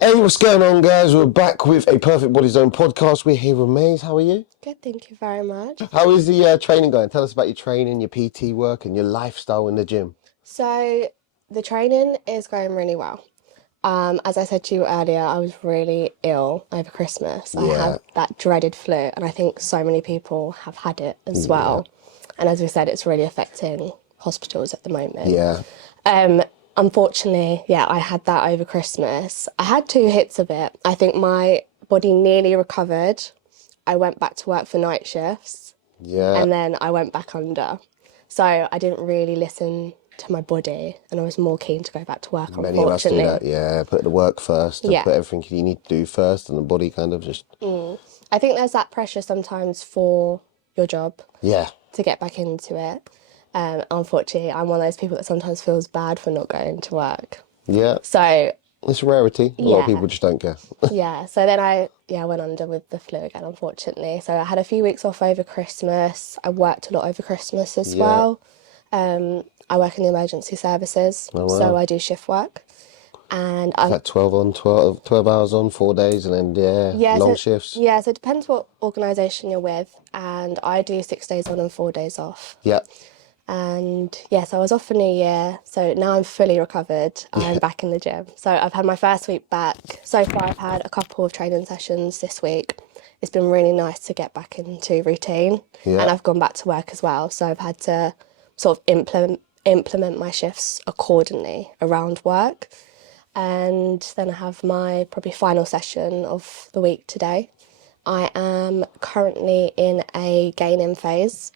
Hey, what's going on, guys? We're back with a Perfect Body Zone podcast. We're here with Maiz. How are you? Good, thank you very much. How is the training going? Tell us about your training, your PT work, and your lifestyle in the gym. So the training is going really well. As I said to you earlier, I was really ill over Christmas. I Yeah. had that dreaded flu, and I think so many people have had it as well. And as we said, it's really affecting hospitals at the moment. Yeah. Unfortunately, I had that over Christmas. I had 2 hits of it. I think my body nearly recovered. I went back to work for night shifts. Yeah. And then I went back under. So I didn't really listen to my body, and I was more keen to go back to work, Many of us do unfortunately. that, yeah. Put the work first and Yeah. put everything you need to do first, and the body kind of just... I think there's that pressure sometimes for your job Yeah. to get back into it. Unfortunately, I'm one of those people that sometimes feels bad for not going to work. Yeah. So, It's a rarity. A lot of Yeah. people just don't care. so then I went under with the flu again, unfortunately. So I had a few weeks off over Christmas. I worked a lot over Christmas as Yeah. well. I work in the emergency services, Oh, wow. so I do shift work. And I Like 12 hours on, 4 days, and then, long shifts. Yeah, so it depends what organisation you're with. And I do 6 days on and 4 days off. Yeah. And so I was off for New Year. So now I'm fully recovered. I'm back in the gym. So I've had my first week back. So far, I've had a couple of training sessions this week. It's been really nice to get back into routine. Yeah. And I've gone back to work as well. So I've had to sort of implement my shifts accordingly around work. And then I have my probably final session of the week today. I am currently in a gaining phase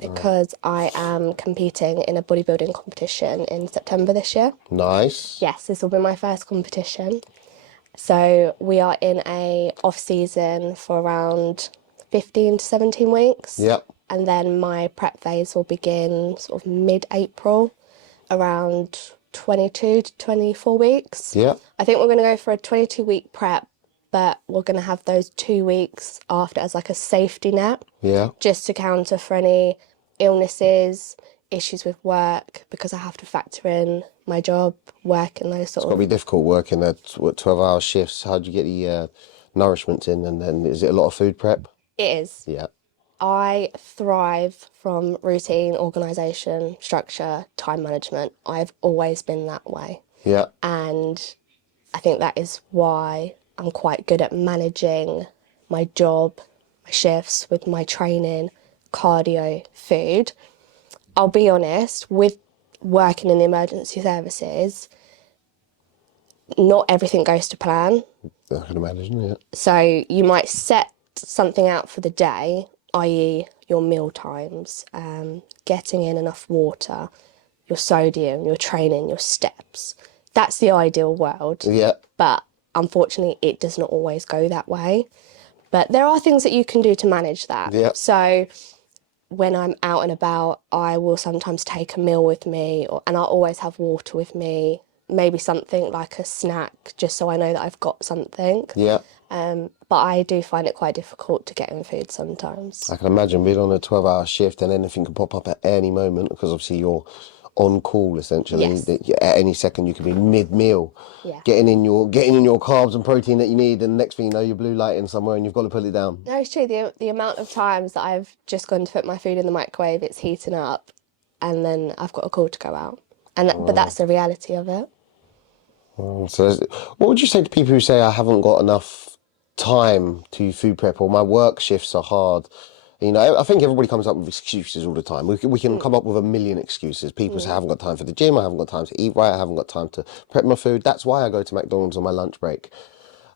because I am competing in a bodybuilding competition in September this year. Nice. Yes, this will be my first competition. So we are in a off season for around 15 to 17 weeks. Yep. And then my prep phase will begin sort of mid-April, around 22 to 24 weeks. Yep. I think we're going to go for a 22-week prep, but we're going to have those 2 weeks after as like a safety net. Yeah. Just to counter for any illnesses, issues with work, because I have to factor in my job, work and those sort It's got to be difficult working at 12-hour shifts. How do you get the nourishment in? And then is it a lot of food prep? It is. Yeah. I thrive from routine, organisation, structure, time management. I've always been that way. Yeah. And I think that is why I'm quite good at managing my job, my shifts with my training, cardio, food. I'll be honest, with working in the emergency services, not everything goes to plan. I can imagine, yeah. So you might set something out for the day, i.e. your meal times, getting in enough water, your sodium, your training, your steps. That's the ideal world. Yeah. But unfortunately, it does not always go that way. But there are things that you can do to manage that. Yeah. So when I'm out and about, I will sometimes take a meal with me, and I'll always have water with me, maybe something like a snack, just so I know that I've got something. Yeah. But I do find it quite difficult to get in food sometimes. I can imagine being on a 12-hour shift and anything can pop up at any moment because obviously you're on call essentially. Yes. At any second you could be mid-meal, Yeah. getting in your carbs and protein that you need, and next thing you know you're blue lighting somewhere and you've got to put it down. No, it's true. The amount of times that I've just gone to put my food in the microwave, it's heating up, and then I've got a call to go out. But that's the reality of it. So what would you say to people who say I haven't got enough time to food prep, or my work shifts are hard? You know, I think everybody comes up with excuses all the time. We can come up with a million excuses. People say I haven't got time for the gym, I haven't got time to eat right, I haven't got time to prep my food. That's why I go to McDonald's on my lunch break.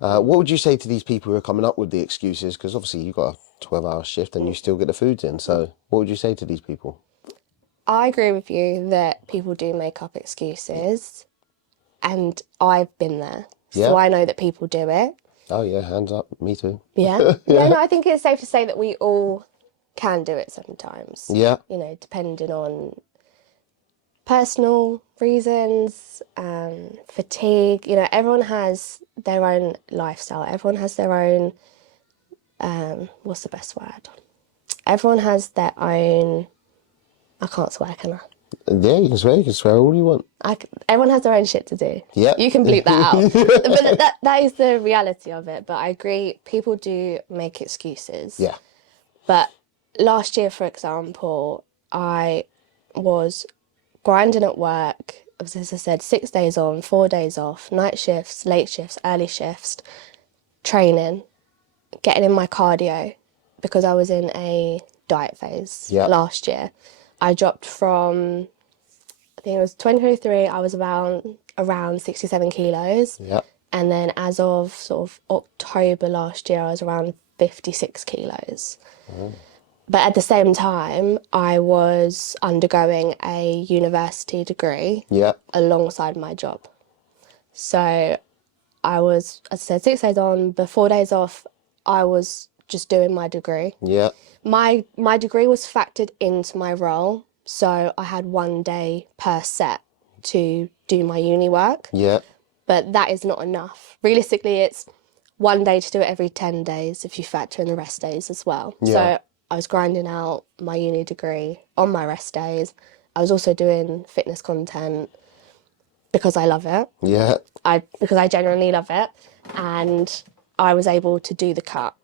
What would you say to these people who are coming up with the excuses? Because obviously you've got a 12-hour shift and you still get the foods in. So what would you say to these people? I agree with you that people do make up excuses, and I've been there. So Yeah. I know that people do it. Oh yeah, hands up, me too. Yeah. No, I think it's safe to say that we all can do it sometimes. Yeah. You know, depending on personal reasons, fatigue. You know, everyone has their own lifestyle. Everyone has their own, what's the best word? Everyone has their own, I can't swear, can I? Yeah, you can swear all you want. Everyone has their own shit to do. Yeah. You can bleep that out. But that is the reality of it. But I agree, people do make excuses. Yeah. But last year, for example, I was grinding at work, as I said, 6 days on, 4 days off, night shifts, late shifts, early shifts, training, getting in my cardio, because I was in a diet phase last year. I dropped from, I think it was 2023, I was around 67 kilos. Yeah. And then as of sort of October last year, I was around 56 kilos. Oh. But at the same time, I was undergoing a university degree alongside my job. So I was, as I said, 6 days on, but 4 days off, I was just doing my degree. Yeah. My degree was factored into my role, so I had 1 day per set to do my uni work. Yeah. But that is not enough. Realistically, it's 1 day to do it every 10 days if you factor in the rest days as well. Yeah. So I was grinding out my uni degree on my rest days. I was also doing fitness content because I love it. Yeah. Because I genuinely love it. And I was able to do the cut.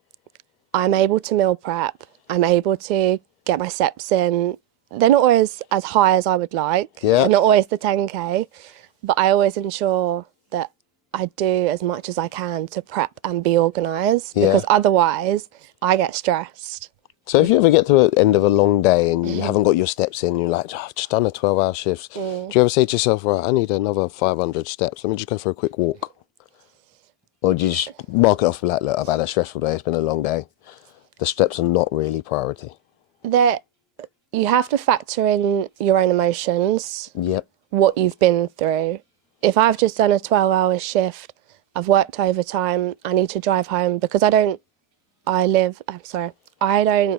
I'm able to meal prep. I'm able to get my steps in. They're not always as high as I would like. Yeah. They're not always the 10K. But I always ensure that I do as much as I can to prep and be organised. Because otherwise, I get stressed. So if you ever get to the end of a long day and you haven't got your steps in, you're like, I've just done a 12-hour shift. Do you ever say to yourself, right, I need another 500 steps. Let me just go for a quick walk. Or do you just mark it off like, look, I've had a stressful day. It's been a long day. The steps are not really priority. You have to factor in your own emotions. Yep. What you've been through. If I've just done a 12-hour shift, I've worked overtime, I need to drive home because I don't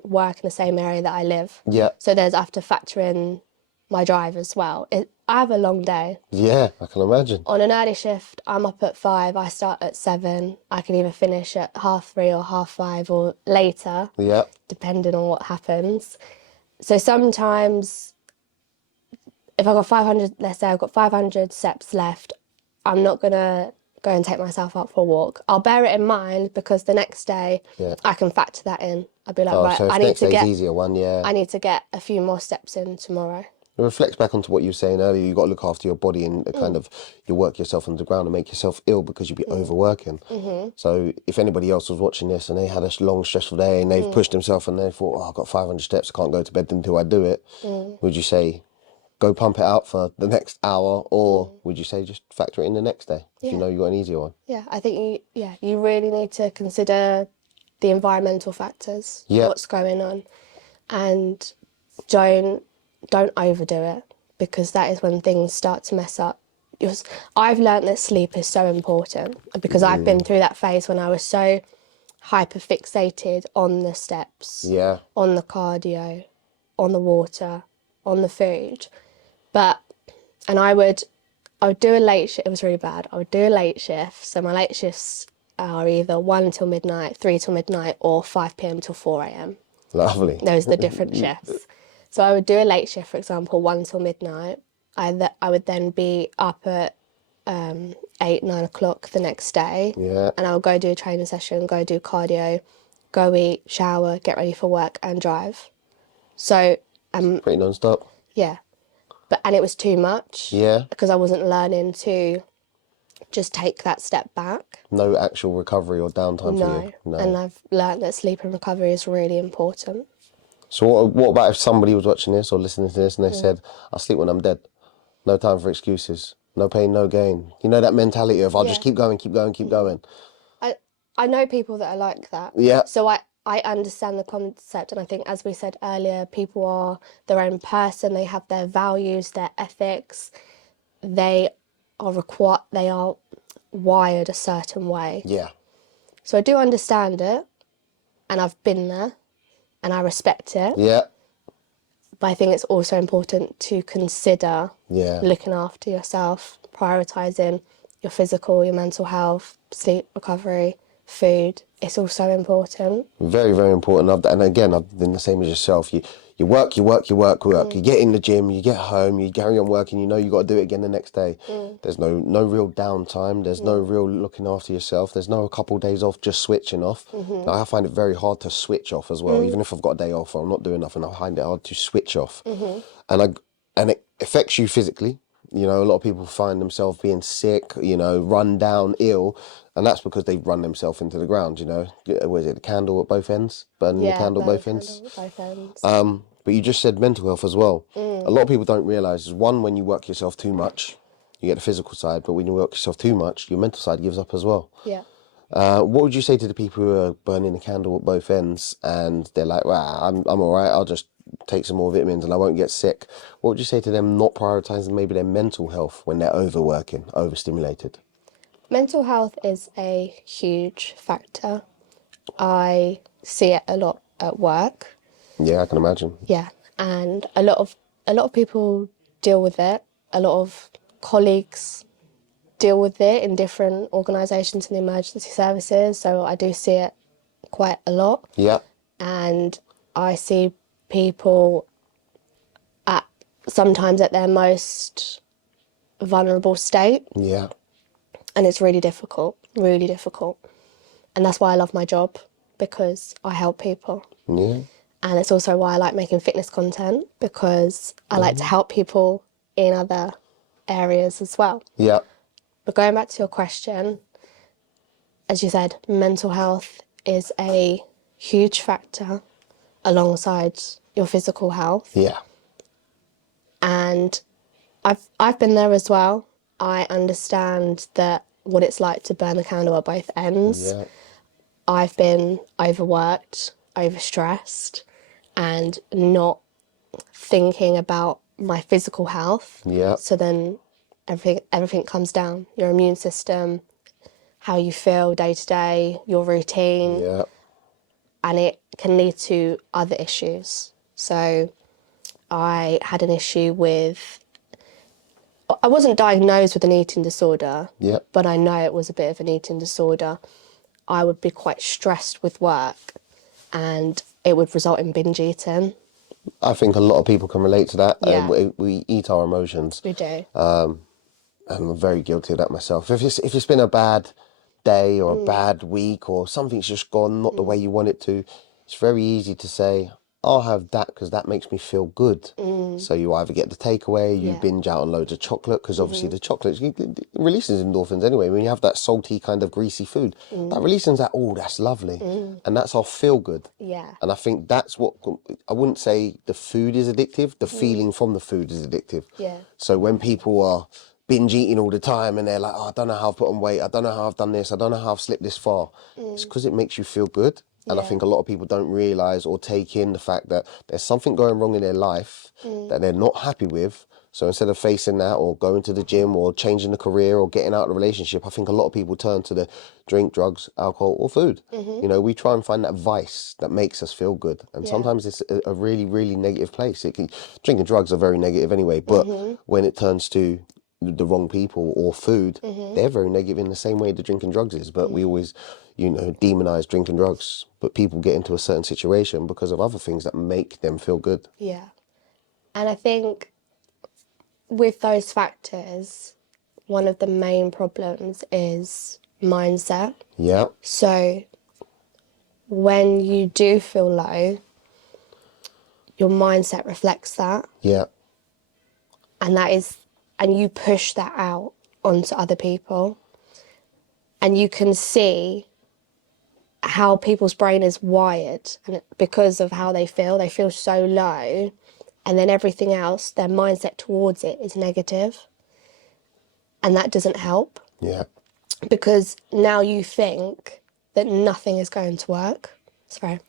work in the same area that I live. Yeah. So I have to factor in my drive as well. I have a long day. Yeah, I can imagine. On an early shift, I'm up at 5, I start at 7. I can either finish at 3:30 or 5:30 or later. Yeah. Depending on what happens. So sometimes if I've got 500, let's say I've got 500 steps left, I'm not going to go and take myself out for a walk. I'll bear it in mind because the next day I can factor that in. I'll be like, right, so if I need next to day's easier one, I need to get a few more steps in tomorrow. It reflects back onto what you were saying earlier. You've got to look after your body and kind of you work yourself on the ground and make yourself ill because you'll be overworking. Mm-hmm. So if anybody else was watching this and they had a long, stressful day and they've pushed themselves and they thought, I've got 500 steps, I can't go to bed until I do it, would you say go pump it out for the next hour, or would you say just factor it in the next day if you know you've got an easier one? Yeah, I think you really need to consider the environmental factors, what's going on, and don't overdo it, because that is when things start to mess up. I've learned that sleep is so important because I've been through that phase when I was so hyper fixated on the steps, on the cardio, on the water, on the food. And I would do a late shift. It was really bad. I would do a late shift. So my late shifts are either 1 till midnight, 3 till midnight, or 5 p.m. till 4 a.m. Lovely. Those are the different shifts. So I would do a late shift, for example, 1 till midnight. I would then be up at 8, 9 o'clock the next day. Yeah. And I would go do a training session, go do cardio, go eat, shower, get ready for work and drive. So... pretty non-stop. Yeah. And it was too much. Yeah. Because I wasn't learning to just take that step back. No actual recovery or downtime for you? No. And I've learned that sleep and recovery is really important. So what about if somebody was watching this or listening to this and they said, I'll sleep when I'm dead. No time for excuses. No pain, no gain. You know that mentality of I'll just keep going. I know people that are like that. Yeah. So I understand the concept, and I think, as we said earlier, people are their own person. They have their values, their ethics. They are wired a certain way. Yeah. So I do understand it, and I've been there, and I respect it. Yeah. But I think it's also important to consider looking after yourself, prioritising your physical, your mental health, sleep, recovery, food, it's also important. Very, very important. And again, I've been the same as yourself. You work. You get in the gym, you get home, you carry on working, you know you got to do it again the next day. There's no real downtime. There's no real looking after yourself. There's no a couple of days off just switching off. I find it very hard to switch off as well. Even if I've got a day off or I'm not doing nothing, I find it hard to switch off. And it affects you physically. You know, a lot of people find themselves being sick, you know, run down, ill, and that's because they've run themselves into the ground, you know. Was it the candle at both ends? Burning the candle at both ends? But you just said mental health as well. A lot of people don't realise is one, when you work yourself too much, you get the physical side, but when you work yourself too much, your mental side gives up as well. Yeah. What would you say to the people who are burning the candle at both ends and they're like, well, I'm all right, I'll just take some more vitamins and I won't get sick? What would you say to them not prioritising maybe their mental health when they're overworking, overstimulated? Mental health is a huge factor. I see it a lot at work. Yeah, I can imagine. Yeah, and a lot of people deal with it. A lot of colleagues deal with it in different organisations and emergency services. So I do see it quite a lot. Yeah. And I see people sometimes at their most vulnerable state. Yeah. And it's really difficult. And that's why I love my job, because I help people. Yeah. And it's also why I like making fitness content, because I like to help people in other areas as well. Yeah. But going back to your question, as you said, mental health is a huge factor alongside your physical health. Yeah. And I've been there as well. I understand that what it's like to burn the candle at both ends. Yeah. I've been overworked, overstressed, and not thinking about my physical health. Yeah. So then everything comes down. Your immune system, how you feel day to day, your routine. Yeah. And it can lead to other issues. So I had an issue with... I wasn't diagnosed with an eating disorder, Yeah. but I know it was a bit of an eating disorder. I would be quite stressed with work and it would result in binge eating. I think a lot of people can relate to that. Yeah. We eat our emotions. We do. And I'm very guilty of that myself. If it's been a bad day or a bad week or something's just gone not the way you want it to, it's very easy to say, I'll have that because that makes me feel good. So you either get the takeaway, you binge out on loads of chocolate, because obviously the chocolate it releases endorphins anyway. When you have that salty kind of greasy food, that releases that, oh, that's lovely. And that's our feel good. Yeah. And I think that's what, I wouldn't say the food is addictive, the feeling from the food is addictive. Yeah. So when people are binge eating all the time and they're like, oh, I don't know how I've put on weight, I don't know how I've done this, I don't know how I've slipped this far, it's because it makes you feel good. And I think a lot of people don't realise or take in the fact that there's something going wrong in their life that they're not happy with. So instead of facing that or going to the gym or changing the career or getting out of the relationship, I think a lot of people turn to the drink, drugs, alcohol or food. You know, we try and find that vice that makes us feel good. And sometimes it's a really, really negative place. Drinking drugs are very negative anyway, but when it turns to the wrong people or food, they're very negative in the same way the drinking drugs is. But we always, you know, demonise drinking drugs. But people get into a certain situation because of other things that make them feel good. Yeah. And I think with those factors, one of the main problems is mindset. Yeah. So when you do feel low, your mindset reflects that. Yeah. And you push that out onto other people. And you can see how people's brain is wired, and because of how they feel so low, and then everything else, their mindset towards it is negative. And that doesn't help. Yeah. Because now you think that nothing is going to work. Sorry.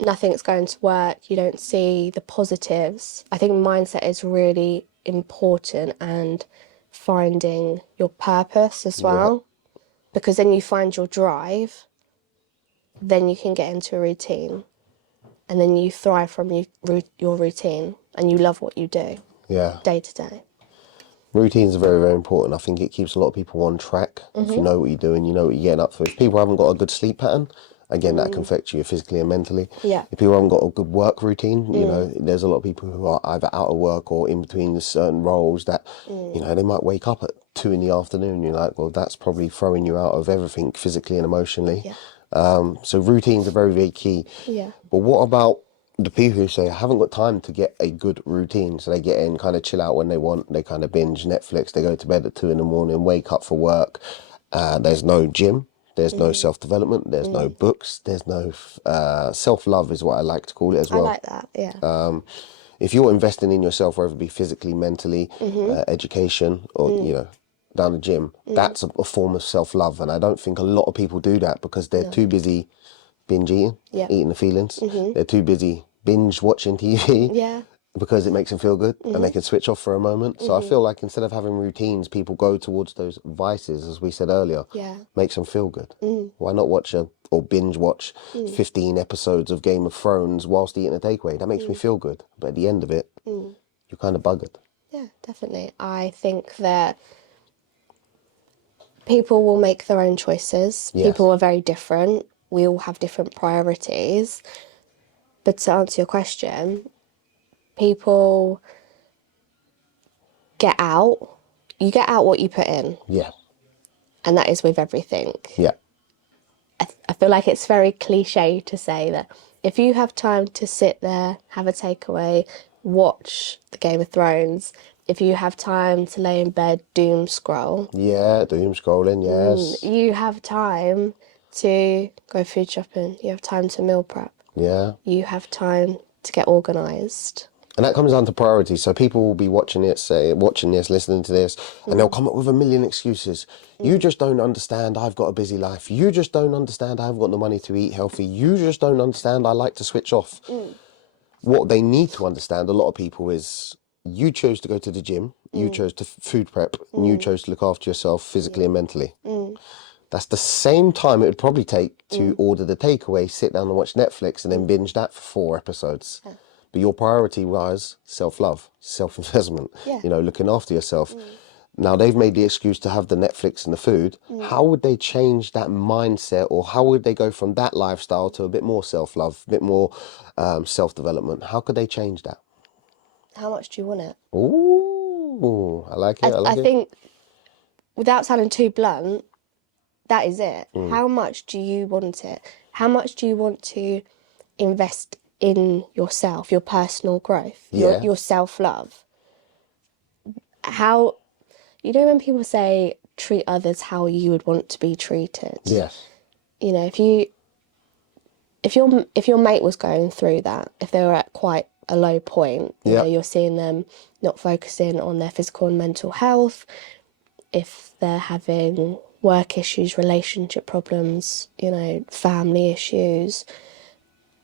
Nothing's going to work. You don't see the positives. I think mindset is really important, and finding your purpose as well. Because then you find your drive, then you can get into a routine, and then you thrive from your routine, and you love what you do. Yeah. Day to day. Routines are very, very important. I think it keeps a lot of people on track. If you know what you're doing, you know what you're getting up for. If people haven't got a good sleep pattern, again, that can affect you physically and mentally. Yeah. If people haven't got a good work routine, you know, there's a lot of people who are either out of work or in between certain roles that, you know, they might wake up at 2 in the afternoon. You're like, well, that's probably throwing you out of everything physically and emotionally. Yeah. So routines are very, very key. Yeah. But what about the people who say, I haven't got time to get a good routine? So they get in, kind of chill out when they want, they kind of binge Netflix, they go to bed at 2 in the morning, wake up for work. There's no gym, there's no self-development, there's no books, there's no self-love is what I like to call it as I well. like that, yeah. If you're investing in yourself, whether it be physically, mentally, education, or, you know, down the gym, that's a form of self-love. And I don't think a lot of people do that because they're too busy binge eating, eating the feelings. They're too busy binge watching TV Yeah. because it makes them feel good and they can switch off for a moment. So I feel like instead of having routines, people go towards those vices, as we said earlier. Yeah. Makes them feel good. Why not watch or binge watch 15 episodes of Game of Thrones whilst eating a takeaway? That makes me feel good. But at the end of it, you're kind of buggered. Yeah, definitely. I think that people will make their own choices. Yes. People are very different. We all have different priorities. But to answer your question, people get out. You get out what you put in. Yeah. And that is with everything. Yeah. I feel like it's very cliche to say that if you have time to sit there, have a takeaway, watch the Game of Thrones, if you have time to lay in bed, doom scroll. Yeah, doom scrolling, yes. You have time to go food shopping. You have time to meal prep. Yeah. You have time to get organised. And that comes down to priorities. So people will be watching this, listening to this, and they'll come up with a million excuses. You just don't understand, I've got a busy life. You just don't understand, I haven't got the money to eat healthy. You just don't understand, I like to switch off. What they need to understand, a lot of people, is you chose to go to the gym, you chose to food prep, and you chose to look after yourself physically and mentally. That's the same time it would probably take to order the takeaway, sit down and watch Netflix, and then binge that for 4 episodes. But your priority was self-love, self-investment, Yeah. you know, looking after yourself. Now, they've made the excuse to have the Netflix and the food. How would they change that mindset, or how would they go from that lifestyle to a bit more self-love, a bit more self-development? How could they change that? How much do you want it? Ooh, I like it, I think, without sounding too blunt, that is it. How much do you want it? How much do you want to invest in yourself, your personal growth, Yeah. your self-love? How, you know, when people say treat others how you would want to be treated. Yes. You know, if your mate was going through that, if they were at quite a low point, you know, you're seeing them not focusing on their physical and mental health, if they're having work issues, relationship problems, you know, family issues,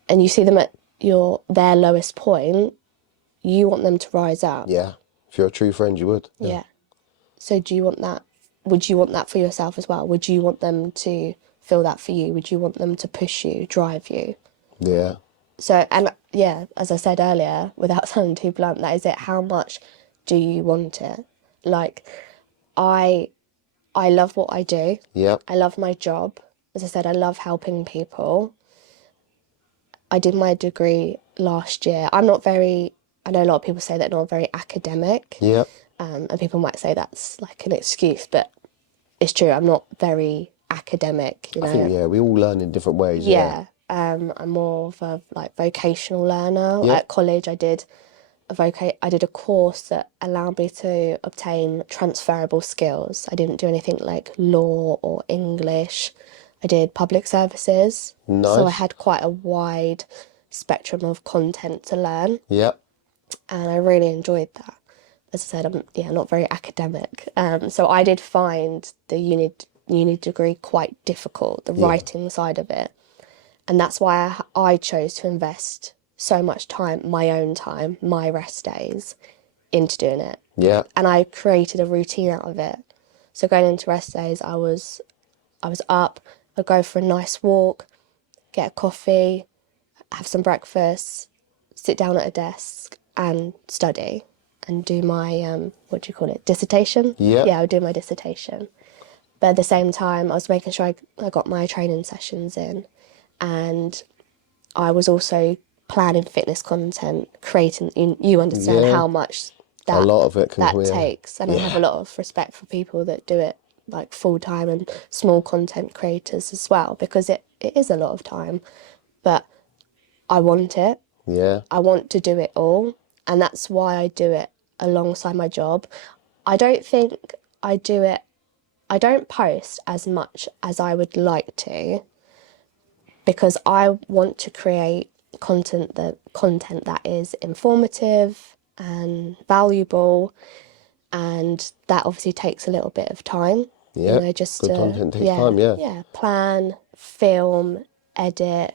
and you see them at their lowest point, you want them to rise up. Yeah. If you're a true friend, you would. Yeah. So do you want that? Would you want that for yourself as well? Would you want them to feel that for you? Would you want them to push you, drive you? Yeah. So, and yeah, as I said earlier, without sounding too blunt, that is it. How much do you want it? Like, I love what I do. Yeah. I love my job. As I said, I love helping people. I did my degree last year. I know a lot of people say that I'm not very academic. Yeah. And people might say that's like an excuse, but it's true. I'm not very academic, you know. I think, we all learn in different ways. Yeah. I'm more of a vocational learner. Yeah. At college, I did a course that allowed me to obtain transferable skills. I didn't do anything like law or English. I did public services. Nice. So I had quite a wide spectrum of content to learn. Yeah. And I really enjoyed that. As I said, I'm not very academic. So I did find the uni degree quite difficult, the writing side of it. And that's why I chose to invest so much time, my own time, my rest days, into doing it. Yeah. And I created a routine out of it. So going into rest days, I was up, I'd go for a nice walk, get a coffee, have some breakfast, sit down at a desk and study. and do my, dissertation. Yeah. Yeah, I would do my dissertation. But at the same time, I was making sure I got my training sessions in, and I was also planning fitness content, creating. You understand how much a lot of it takes, and I have a lot of respect for people that do it like full time and small content creators as well, because it is a lot of time. But I want it. Yeah. I want to do it all, and that's why I do it alongside my job. I don't think I do it. I don't post as much as I would like to, because I want to create content that is informative and valuable, and that obviously takes a little bit of time. Yeah, just good content takes time, yeah, plan, film, edit,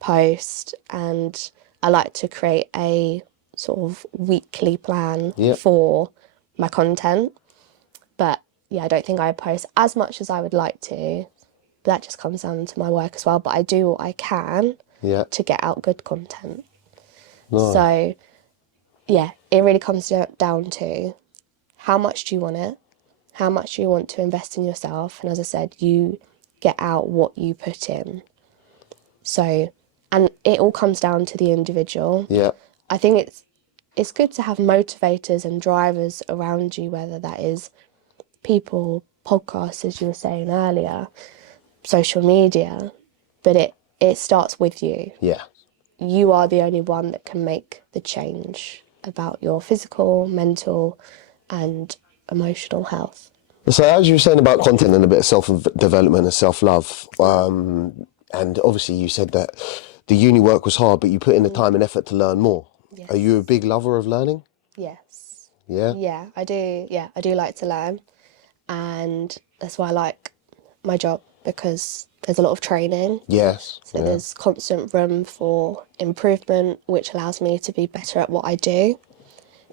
post, and I like to create a sort of weekly plan for my content. But yeah, I don't think I post as much as I would like to. That just comes down to my work as well. But I do what I can to get out good content. Nice. So yeah, it really comes down to how much do you want it, how much do you want to invest in yourself, and as I said, you get out what you put in. So, and it all comes down to the individual. Yeah. I think it's good to have motivators and drivers around you, whether that is people, podcasts, as you were saying earlier, social media, but it starts with you. Yeah. You are the only one that can make the change about your physical, mental, and emotional health. So as you were saying about content and a bit of self-development and self-love, and obviously you said that the uni work was hard, but you put in the time and effort to learn more. Yes. Are you a big lover of learning? Yes. Yeah? Yeah, I do. Yeah, I do like to learn. And that's why I like my job, because there's a lot of training. Yes. So there's constant room for improvement, which allows me to be better at what I do.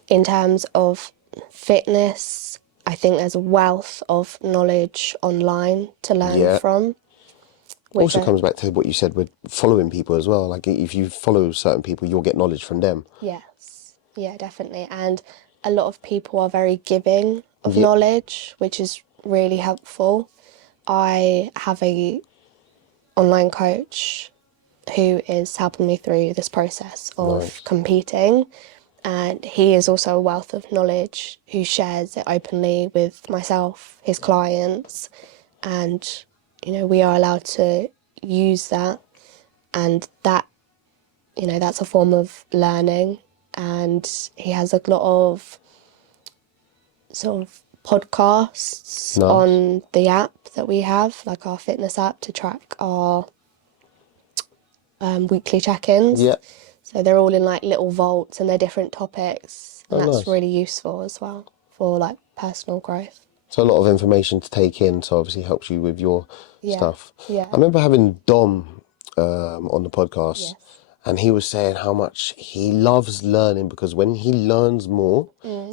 In terms of fitness, I think there's a wealth of knowledge online to learn from. Also comes back to what you said with following people as well. Like if you follow certain people, you'll get knowledge from them. Yes. Yeah, definitely. And a lot of people are very giving of knowledge, which is really helpful. I have a online coach who is helping me through this process of competing, and he is also a wealth of knowledge who shares it openly with myself, his clients, and we are allowed to use that, and that that's a form of learning. And he has a lot of sort of podcasts on the app that we have, like our fitness app, to track our weekly check-ins. Yeah. So they're all in like little vaults and they're different topics, and that's really useful as well for like personal growth. So a lot of information to take in, so obviously helps you with your stuff. Yeah. I remember having Dom on the podcast, and he was saying how much he loves learning, because when he learns more,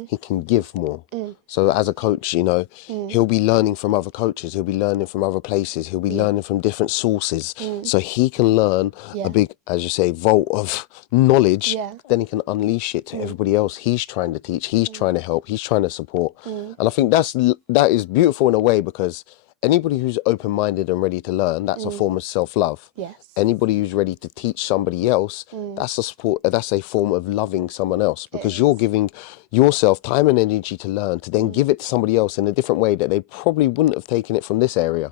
he can give more. So as a coach, he'll be learning from other coaches, he'll be learning from other places, he'll be learning from different sources. So he can learn a big, as you say, vault of knowledge, then he can unleash it to everybody else. He's trying to teach, he's trying to help, he's trying to support. And I think that is beautiful in a way, because anybody who's open-minded and ready to learn, that's a form of self-love. Yes. Anybody who's ready to teach somebody else, that's a form of loving someone else, because you're giving yourself time and energy to learn, to then give it to somebody else in a different way that they probably wouldn't have taken it from this area.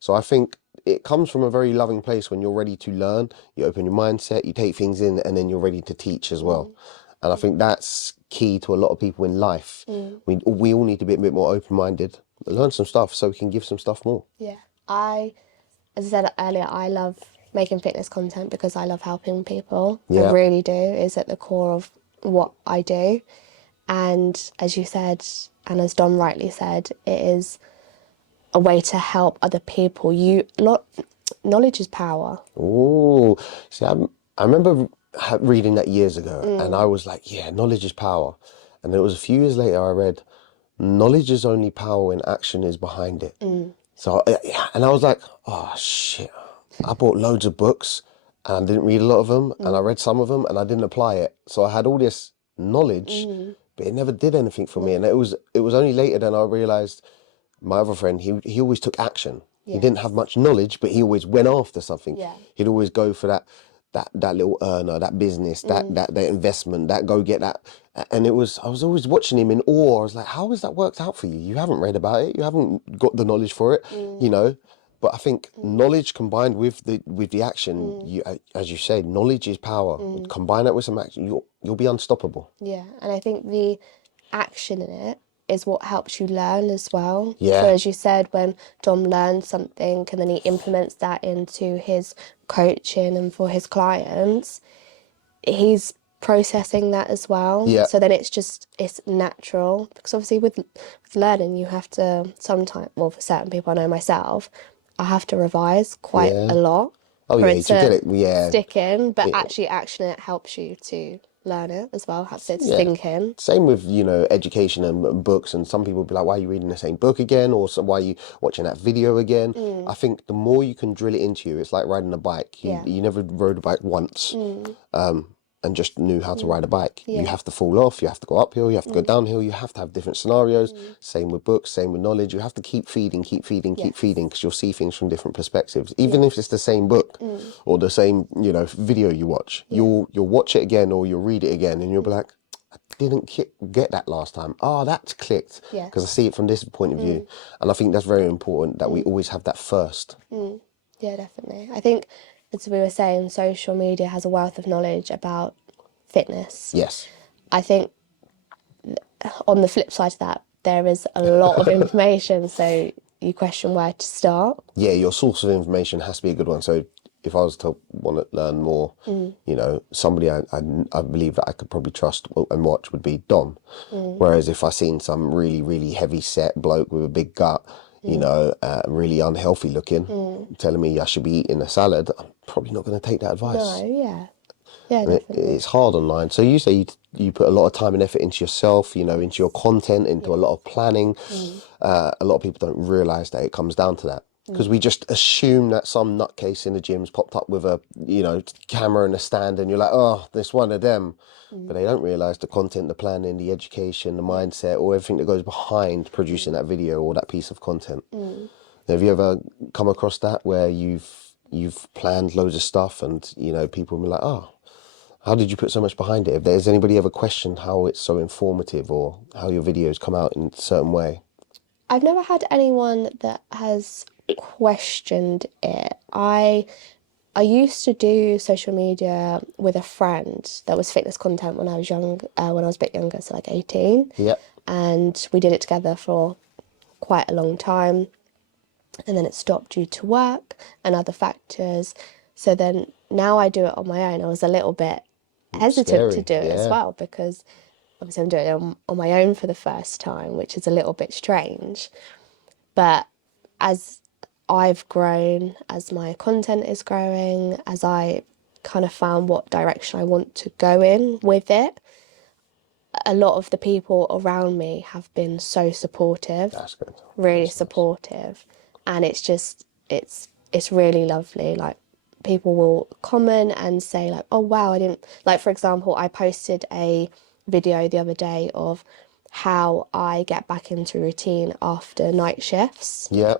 So I think it comes from a very loving place when you're ready to learn, you open your mindset, you take things in, and then you're ready to teach as well. And I think that's key to a lot of people in life. We all need to be a bit more open-minded, learn some stuff so we can give some stuff more. Yeah. As I said earlier, I love making fitness content because I love helping people. I really do. It's at the core of what I do. And as you said, and as Dom rightly said, it is a way to help other people. Knowledge is power. Oh, see, I remember reading that years ago, and I was like, yeah, knowledge is power. And then it was a few years later I read, knowledge is only power when action is behind it. So, and I was like, oh shit, I bought loads of books and I didn't read a lot of them, and I read some of them and I didn't apply it. So I had all this knowledge, but it never did anything for me. And it was only later than I realised my other friend, he always took action. He didn't have much knowledge, but he always went after something. Yeah. He'd always go for that little earner, that business, that investment, that go get that. And I was always watching him in awe. I was like, how has that worked out for you? You haven't read about it. You haven't got the knowledge for it, you know. But I think knowledge combined with the action, you, as you say, knowledge is power. Combine that with some action, you'll be unstoppable. Yeah, and I think the action in it is what helps you learn as well. Yeah. So as you said, when Dom learns something and then he implements that into his coaching and for his clients, he's processing that as well. Yeah. So then it's natural, because obviously with learning you have to sometimes, well, for certain people, I know myself, I have to revise quite a lot Oh for yeah, it to get it, stick in, but actually action it helps you to learn it as well, helps it to sink in. Same with, you know, education and books, and some people be like, why are you reading the same book again, or so why are you watching that video again? I think the more you can drill it into you, it's like riding a bike. You never rode a bike once and just knew how to ride a bike. You have to fall off, you have to go uphill, you have to go downhill, you have to have different scenarios. Same with books, same with knowledge. You have to keep feeding, because you'll see things from different perspectives. Even if it's the same book or the same, you know, video you watch, you'll watch it again or you'll read it again and you'll be like, I didn't get that last time. That's clicked because I see it from this point of view. And I think that's very important, that we always have that first. Yeah, definitely. I think, as we were saying, social media has a wealth of knowledge about fitness. Yes. I think on the flip side of that, there is a lot of information, so you question where to start. Yeah, your source of information has to be a good one. So if I was to want to learn more, you know, somebody I believe that I could probably trust and watch would be Dom. Whereas if I seen some really, really heavy set bloke with a big gut, you know, really unhealthy looking, telling me I should be eating a salad, I'm probably not going to take that advice. No, yeah. Yeah, definitely. It's hard online. So you say you put a lot of time and effort into yourself, you know, into your content, into a lot of planning. A lot of people don't realise that it comes down to that. Because we just assume that some nutcase in the gym's popped up with a, you know, camera and a stand and you're like, oh, there's one of them. But they don't realise the content, the planning, the education, the mindset, or everything that goes behind producing that video or that piece of content. Have you ever come across that where you've planned loads of stuff and, you know, people will be like, oh, how did you put so much behind it? Has anybody ever questioned how it's so informative or how your videos come out in a certain way? I've never had anyone that has questioned it. I used to do social media with a friend that was fitness content when I was young, when I was a bit younger, so like 18. Yep. And we did it together for quite a long time. And then it stopped due to work and other factors. So then now I do it on my own. I was a little bit hesitant to do it as well, because obviously I'm doing it on my own for the first time, which is a little bit strange. But as I've grown, as my content is growing, as I kind of found what direction I want to go in with it, a lot of the people around me have been so supportive. That's good. Really supportive. And it's just, it's really lovely. Like, people will comment and say like, oh wow, I didn't, like, for example, I posted a video the other day of how I get back into routine after night shifts. Yeah.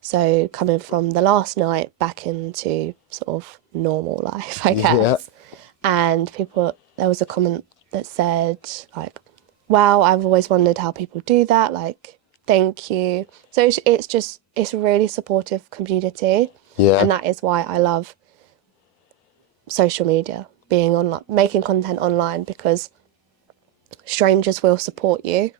So coming from the last night back into sort of normal life, I guess. Yeah. And there was a comment that said like, wow, I've always wondered how people do that. Like, thank you. So it's a really supportive community. Yeah. And that is why I love social media, being online, making content online, because strangers will support you.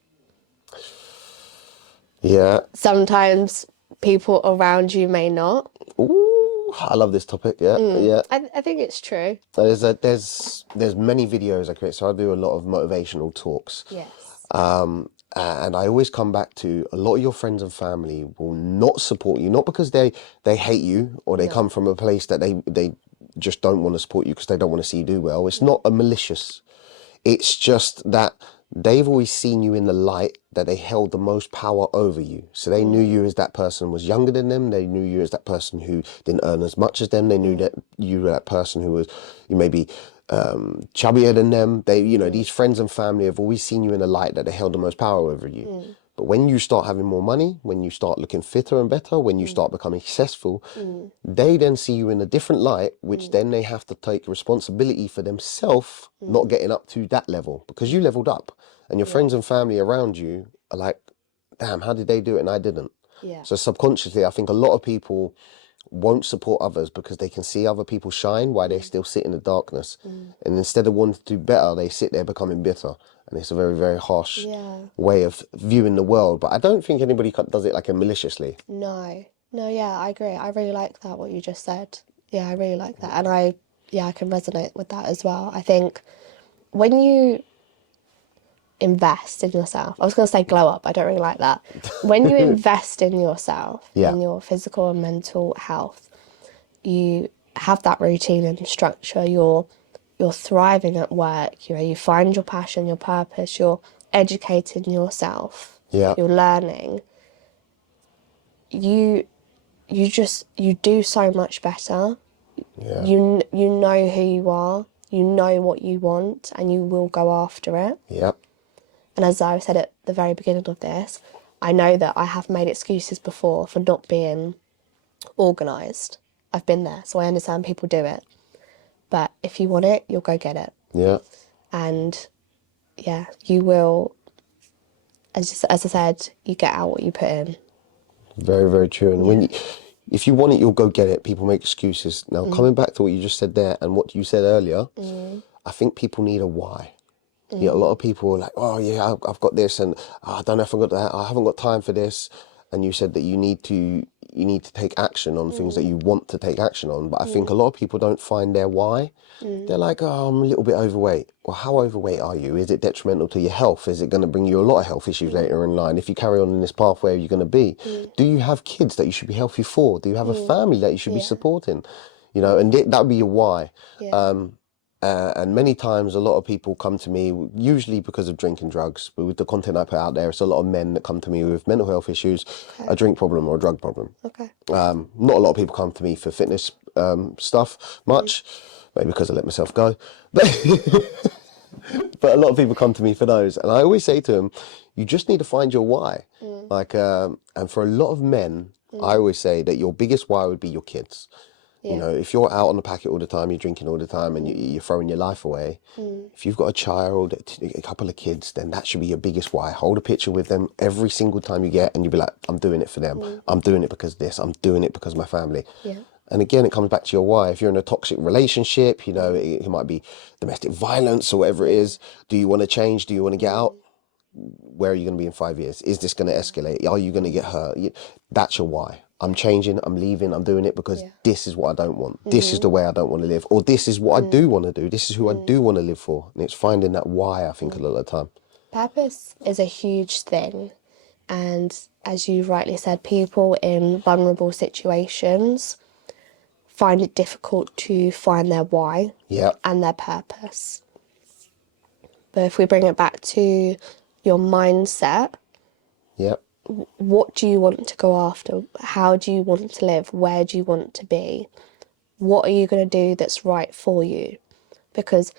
Yeah. Sometimes people around you may not. Ooh, I love this topic. Yeah, yeah. I think it's true. There's many videos I create. So I do a lot of motivational talks. Yes. And I always come back to, a lot of your friends and family will not support you, not because they hate you or they come from a place that they just don't want to support you because they don't want to see you do well. It's not a malicious. It's just that they've always seen you in the light, that they held the most power over you. So they knew you as that person was younger than them. They knew you as that person who didn't earn as much as them. They knew that you were that person who was, you maybe chubbier than them. They, these friends and family have always seen you in a light that they held the most power over you. But when you start having more money, when you start looking fitter and better, when you start becoming successful, they then see you in a different light, which then they have to take responsibility for themselves not getting up to that level because you leveled up. And your friends and family around you are like, damn, how did they do it and I didn't? Yeah. So subconsciously, I think a lot of people won't support others because they can see other people shine while they still sit in the darkness. And instead of wanting to do better, they sit there becoming bitter. And it's a very, very harsh way of viewing the world. But I don't think anybody does it like maliciously. No, yeah, I agree. I really like that, what you just said. Yeah, I really like that. And I can resonate with that as well. I think when you invest in yourself, I was going to say glow up, I don't really like that. When you invest in yourself, in your physical and mental health, you have that routine and structure, you're thriving at work, you find your passion, your purpose, you're educating yourself, you're learning, you do so much better. You know who you are, you know what you want, and you will go after it. And as I said at the very beginning of this, I know that I have made excuses before for not being organised. I've been there, so I understand people do it. But if you want it, you'll go get it. And you will, as I said, you get out what you put in. Very, very true. And if you want it, you'll go get it. People make excuses. Now, coming back to what you just said there and what you said earlier, I think people need a why. A lot of people are like, oh yeah, I've got this and I don't know if I've got that. I haven't got time for this. And you said that you need to take action on things that you want to take action on. But I think a lot of people don't find their why. They're like, oh, I'm a little bit overweight. Well, how overweight are you? Is it detrimental to your health? Is it going to bring you a lot of health issues later in line? If you carry on in this path, where are you going to be? Do you have kids that you should be healthy for? Do you have a family that you should be supporting? And that would be your why. And many times a lot of people come to me, usually because of drinking drugs. But with the content I put out there, it's a lot of men that come to me with mental health issues, a drink problem or a drug problem. Not a lot of people come to me for fitness stuff much, maybe because I let myself go. But a lot of people come to me for those. And I always say to them, you just need to find your why. And for a lot of men, I always say that your biggest why would be your kids. If you're out on the packet all the time, you're drinking all the time and you're throwing your life away, if you've got a child, a couple of kids, then that should be your biggest why. Hold a picture with them every single time you get and you'll be like, I'm doing it for them. I'm doing it because of this. I'm doing it because of my family. And again, it comes back to your why. If you're in a toxic relationship, it might be domestic violence or whatever it is. Do you want to change? Do you want to get out? Where are you going to be in 5 years? Is this going to escalate? Are you going to get hurt? That's your why. I'm changing, I'm leaving, I'm doing it because this is what I don't want. This is the way I don't want to live. Or this is what I do want to do. This is who I do want to live for. And it's finding that why, I think, a lot of the time. Purpose is a huge thing. And as you rightly said, people in vulnerable situations find it difficult to find their why and their purpose. But if we bring it back to your mindset, what do you want to go after? How do you want to live? Where do you want to be? What are you going to do that's right for you? Because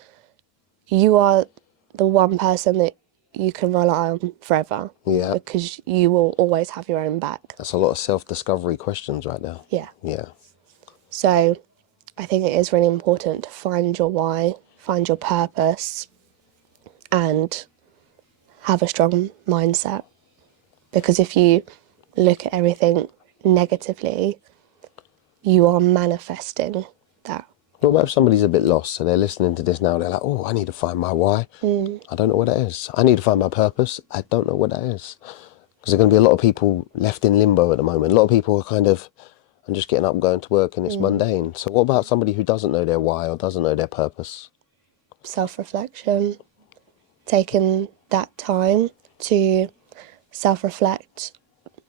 you are the one person that you can rely on forever. Because you will always have your own back. That's a lot of self-discovery questions right now. So I think it is really important to find your why, find your purpose, and have a strong mindset. Because if you look at everything negatively, you are manifesting that. What about if somebody's a bit lost? So they're listening to this now, they're like, oh, I need to find my why. I don't know what that is. I need to find my purpose. I don't know what that is. Because there are going to be a lot of people left in limbo at the moment. A lot of people are kind of, I'm just getting up, going to work, and it's mundane. So what about somebody who doesn't know their why or doesn't know their purpose? Self-reflection. Taking that time to self-reflect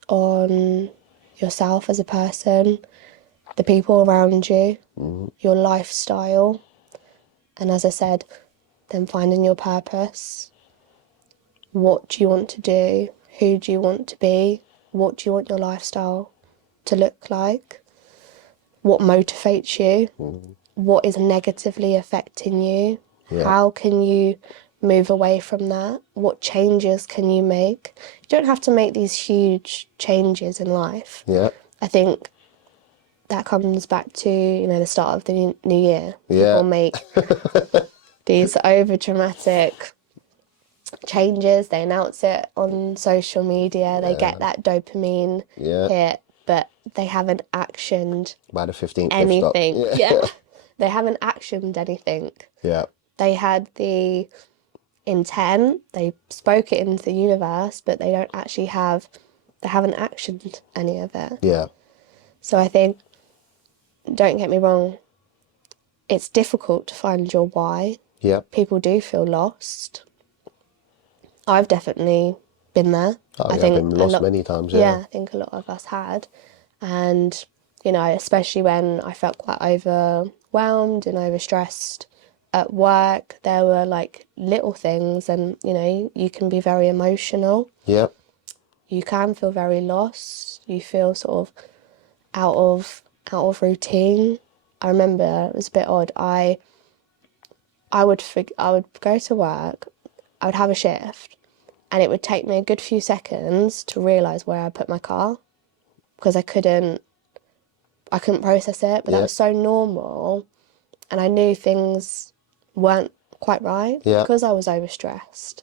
on yourself as a person, the people around you, your lifestyle, and as I said, then finding your purpose. What do you want to do? Who do you want to be? What do you want your lifestyle to look like? What motivates you? what is negatively affecting you? Yeah. How can you move away from that? What changes can you make? You don't have to make these huge changes in life. Yeah. I think that comes back to, the start of the new year. Yeah. People make these over dramatic changes. They announce it on social media. They get that dopamine hit, but they haven't actioned By the 15th anything. they've stopped. Yeah. They haven't actioned anything. Yeah. They had the intent, they spoke it into the universe, but they haven't actioned any of it. Yeah. So I think, don't get me wrong, it's difficult to find your why. Yeah. People do feel lost. I've definitely been there. Oh, I've been lost many times, Yeah, I think a lot of us had. And, especially when I felt quite overwhelmed and overstressed at work, there were like little things, and, you can be very emotional. Yeah. You can feel very lost. You feel sort of out of routine. I remember it was a bit odd. I would go to work, I would have a shift, and it would take me a good few seconds to realise where I put my car, because I couldn't process it, but that was so normal, and I knew things weren't quite right because I was overstressed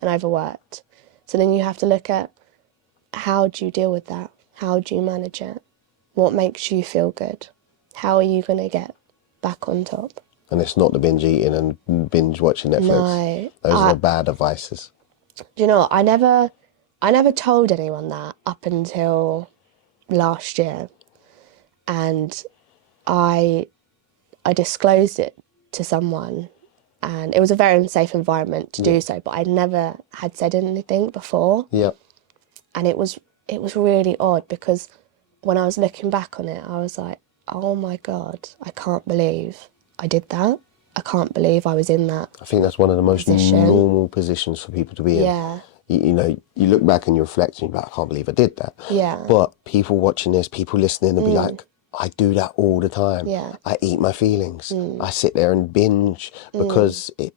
and overworked. So then you have to look at, how do you deal with that? How do you manage it? What makes you feel good? How are you going to get back on top? And it's not the binge eating and binge watching Netflix. No. Those are bad advices. Do you know what? I never told anyone that up until last year. And I disclosed it to someone, and it was a very unsafe environment to do so, but I never had said anything before. Yeah. And it was really odd, because when I was looking back on it, I was like, oh my God, I can't believe I did that. I can't believe I was in that I think that's one of the most normal positions for people to be in. Yeah. You look back and you reflect and you're like, I can't believe I did that. Yeah. But people watching this, people listening will be like, I do that all the time. Yeah. I eat my feelings. I sit there and binge because, it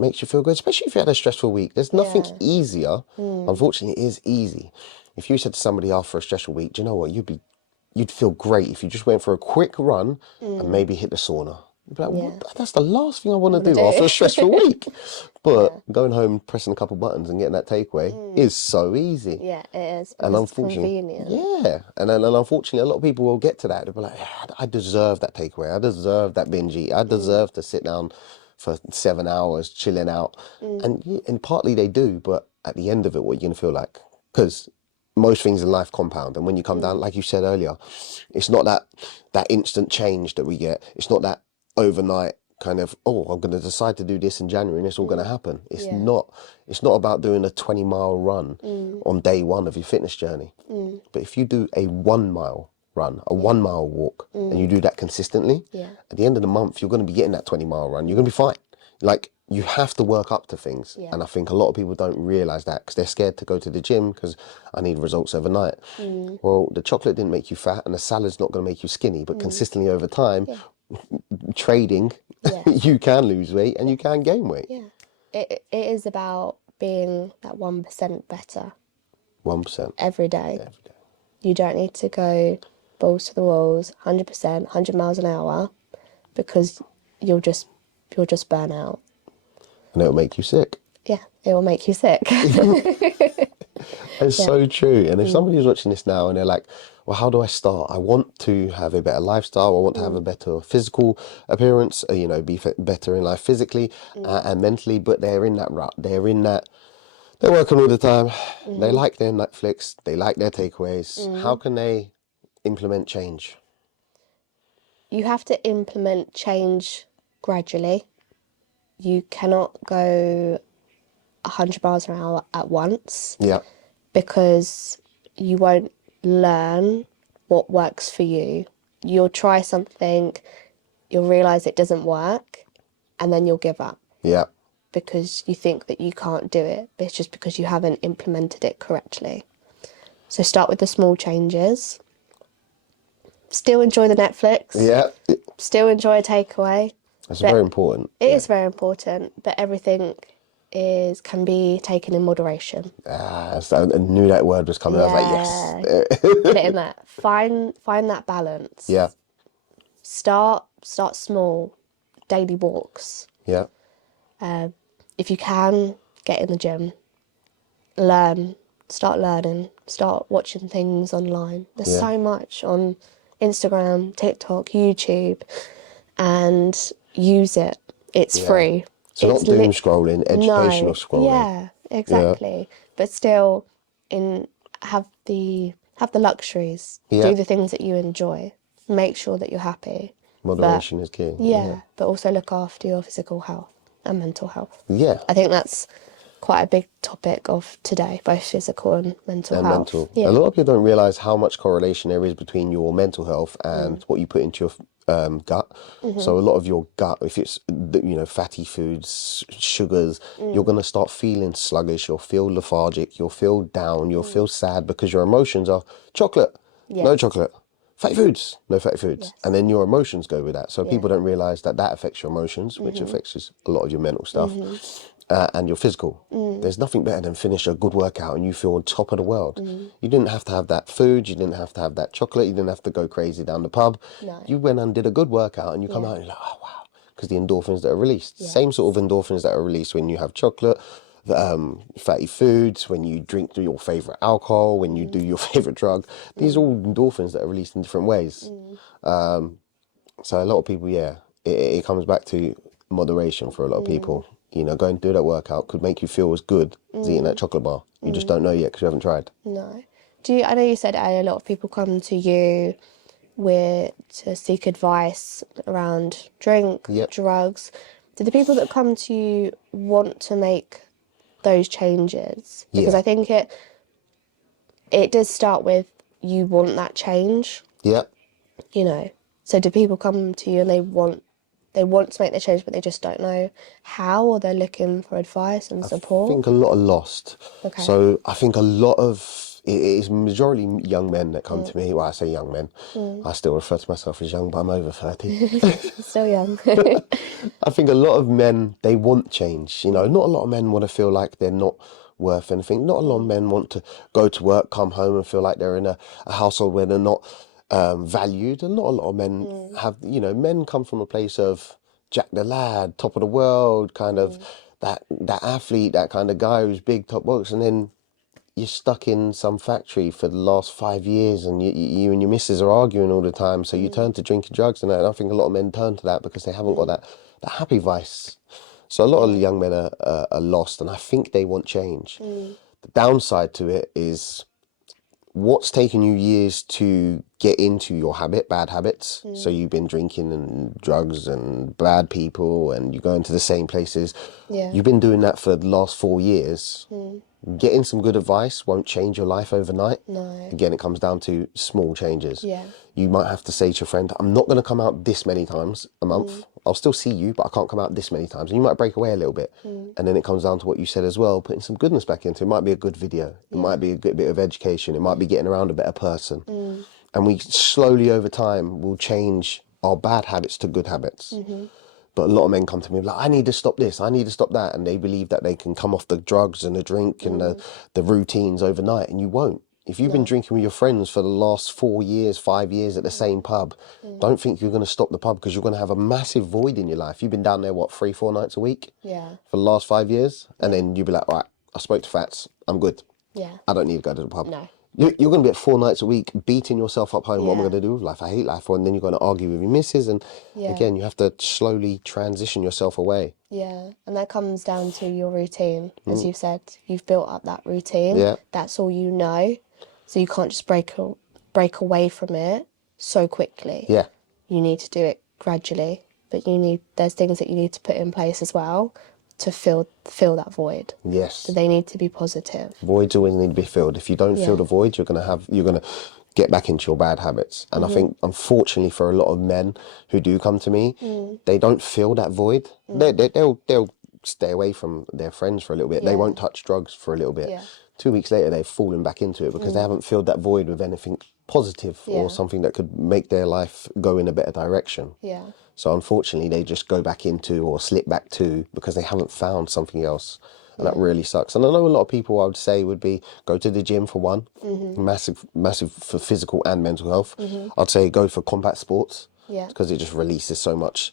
makes you feel good, especially if you had a stressful week. There's nothing easier. Unfortunately, it is easy. If you said to somebody after a stressful week, do you know what, you'd feel great if you just went for a quick run and maybe hit the sauna. You'd be like, what? That's the last thing I want to do after a stressful week. But going home, pressing a couple buttons and getting that takeaway is so easy. Yeah, it is. And It's unfortunately, convenient. yeah. And then unfortunately, a lot of people will get to that. They'll be like, I deserve that takeaway. I deserve that binge eat. I deserve to sit down for 7 hours chilling out. And partly they do, but at the end of it, what are you going to feel like? Because most things in life compound. And when you come down, like you said earlier, it's not that instant change that we get. It's not that overnight kind of, I'm going to decide to do this in January and it's all going to happen. It's not about doing a 20-mile run on day one of your fitness journey. But if you do a 1 mile run, a 1 mile walk, and you do that consistently, at the end of the month, you're going to be getting that 20-mile run. You're going to be fine. Like, you have to work up to things. And I think a lot of people don't realise that because they're scared to go to the gym because I need results overnight. Well, the chocolate didn't make you fat and the salad's not going to make you skinny, but consistently over time, trading, you can lose weight and you can gain weight. Yeah. It is about being that 1% better. 1%. Every day. You don't need to go balls to the walls, 100%, 100 miles an hour, because you'll just burn out. And it'll make you sick. Yeah, it will make you sick. It's so true. And if somebody's watching this now and they're like, well, how do I start? I want to have a better lifestyle. I want to have a better physical appearance, be better in life physically and mentally, but they're in that rut. They're working all the time. They like their Netflix. They like their takeaways. How can they implement change? You have to implement change gradually. You cannot go 100 miles an hour at once. Yeah. Because you won't learn what works for you. You'll try something, you'll realise it doesn't work, and then you'll give up. Yeah. Because you think that you can't do it, but it's just because you haven't implemented it correctly. So start with the small changes. Still enjoy the Netflix. Yeah. still enjoy a takeaway. That's very important. It is very important, but everything can be taken in moderation. I knew that word was coming. I was like, yes. Put it in there. Find that balance. Yeah. Start small, daily walks. Yeah. If you can, get in the gym. Start learning. Start watching things online. There's so much on Instagram, TikTok, YouTube, and use it. It's free. So it's not doom scrolling, educational scrolling. Yeah, exactly. Yeah. But still, have the luxuries. Yeah. Do the things that you enjoy. Make sure that you're happy. Moderation is key. Yeah, but also look after your physical health and mental health. Yeah. I think that's quite a big topic of today, both physical and mental health. Yeah. A lot of people don't realise how much correlation there is between your mental health and what you put into your gut. So a lot of your gut, if it's fatty foods, sugars, you're going to start feeling sluggish, you'll feel lethargic, you'll feel down, you'll feel sad because your emotions are chocolate, no chocolate. Fatty foods, no fatty foods. And then your emotions go with that. So people don't realise that affects your emotions, which affects a lot of your mental stuff. And your physical. There's nothing better than finish a good workout and you feel on top of the world. You didn't have to have that food, you didn't have to have that chocolate, you didn't have to go crazy down the pub. No. You went and did a good workout and you come out and you're like, oh wow, because the endorphins that are released. Same sort of endorphins that are released when you have chocolate, fatty foods, when you drink your favourite alcohol, when you do your favourite drug. These are all endorphins that are released in different ways. So a lot of people, it comes back to moderation for a lot of people. Going and do that workout could make you feel as good as eating that chocolate bar. You just don't know yet because you haven't tried. No. I know you said a lot of people come to you to seek advice around drink, drugs. Do the people that come to you want to make those changes? Because I think it does start with you want that change. Yeah. So do people come to you and they want to make the change, but they just don't know how, or they're looking for advice and support? I think a lot are lost. Okay. So I think a lot of it is majority young men that come to me. Well, I say young men. I still refer to myself as young, but I'm over 30. Still young. I think a lot of men, they want change. Not a lot of men want to feel like they're not worth anything. Not a lot of men want to go to work, come home and feel like they're in a household where they're not valued. And not a lot of men have, men come from a place of Jack the Lad, top of the world, kind of that athlete, that kind of guy who's big, top box, and then you're stuck in some factory for the last 5 years and you and your missus are arguing all the time, so you turn to drinking drugs, and I think a lot of men turn to that because they haven't got that happy vice. So a lot of young men are lost, and I think they want change. The downside to it is what's taken you years to get into your bad habits. So you've been drinking and drugs and bad people and you go into the same places. You've been doing that for the last 4 years. Getting some good advice won't change your life overnight. No. Again, it comes down to small changes. You might have to say to your friend, I'm not going to come out this many times a month. I'll still see you, but I can't come out this many times. And you might break away a little bit. And then it comes down to what you said as well, putting some goodness back into it. It might be a good video. It might be a good bit of education. It might be getting around a better person. And we slowly over time will change our bad habits to good habits. But a lot of men come to me like, I need to stop this, I need to stop that. And they believe that they can come off the drugs and the drink and the routines overnight, and you won't. If you've been drinking with your friends for the last 4 years, 5 years at the same pub, don't think you're going to stop the pub, because you're going to have a massive void in your life. You've been down there, 3-4 nights a week for the last 5 years? And then you'll be like, right, I spoke to Fatz, I'm good. I don't need to go to the pub. No. You're going to be at 4 nights a week, beating yourself up home. What am I going to do with life? I hate life. And then you're going to argue with your missus. And again, you have to slowly transition yourself away. Yeah, and that comes down to your routine. As you've said, you've built up that routine. That's all you know. So you can't just break away from it so quickly. You need to do it gradually. But there's things that you need to put in place as well to fill that void. Yes. So they need to be positive. Voids always need to be filled. If you don't fill the void, you're gonna get back into your bad habits. And I think, unfortunately, for a lot of men who do come to me, they don't fill that void. They'll stay away from their friends for a little bit. They won't touch drugs for a little bit. 2 weeks later they've fallen back into it because they haven't filled that void with anything positive or something that could make their life go in a better direction. Yeah. So unfortunately they just go back into or slip back to because they haven't found something else. And that really sucks. And I know a lot of people, I would say, would be go to the gym for one, massive for physical and mental health. I'd say go for combat sports because it just releases so much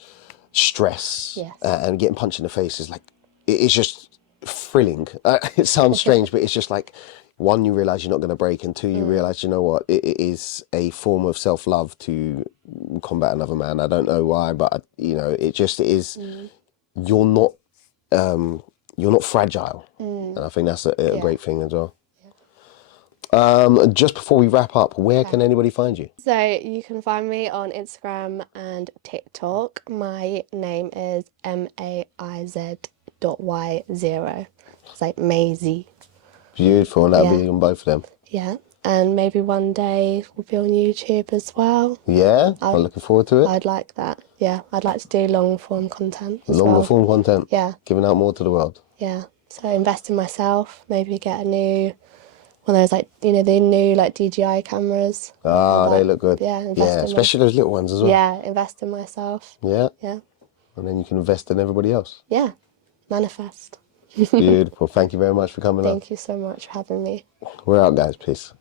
stress. Yes. And getting punched in the face is like, it's just thrilling. It sounds strange, but it's just like, one, you realise you're not going to break, and two, you realise, you know what, it is a form of self-love to combat another man. I don't know why, but, you know, it just is, you're not fragile. And I think that's a great thing as well. Just before we wrap up, where can anybody find you? So you can find me on Instagram and TikTok. My name is MAIZ.Y0. It's like Maizy. Beautiful, and that'll be on both of them. Yeah, and maybe one day we'll be on YouTube as well. Yeah, I'm looking forward to it. I'd like that. Yeah, I'd like to do long form content as Longer well. form content. Yeah. Giving out more to the world. Yeah. So invest in myself, maybe get a new one of those, like, you know, the new like DJI cameras. Ah, they look good. Yeah, especially those little ones as well. Yeah, invest in myself. Yeah. Yeah. And then you can invest in everybody else. Yeah. Manifest. Beautiful. Thank you very much for coming on. Thank you so much for having me. We're out, guys. Peace.